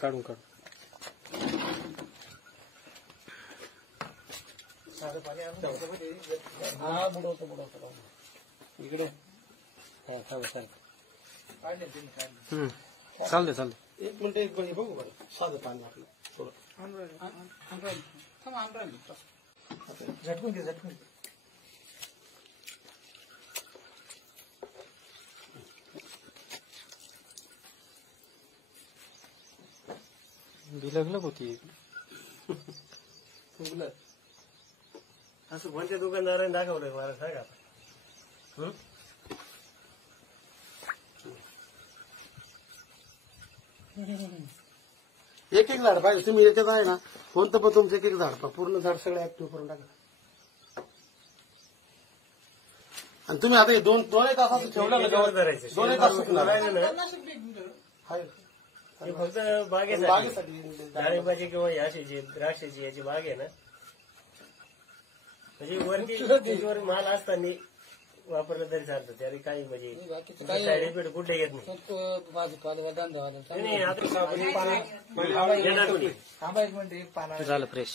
काढून काढून हा बुडवतो इकडे चालते एक मिनिट बघू बरं साधं पाणी आपलं थोडं झटकून घे बिलगलग होती असं कोणत्या दुकानदाराने दाखवलं मला सांगा. एक एक झाड पाहिजे तुम्ही याच्यात आहे ना कोणतं पण तुमचं एक एक झाड पूर्ण झाड सगळं ऍक्टिव्ह करून टाका. आणि तुम्ही आता हे दोन एक तासाचं ठेवलं ना धरायचं 2 एक तास फक्त बागेसाठी डाळिंबाची किंवा याची द्राक्षाची याची बाग आहे ना म्हणजे वरती त्याच्यावर माल असताना वापरलं तरी चालतं त्याने काही म्हणजे साईड इफेक्ट कुठे येत नाही. झालं फ्रेश.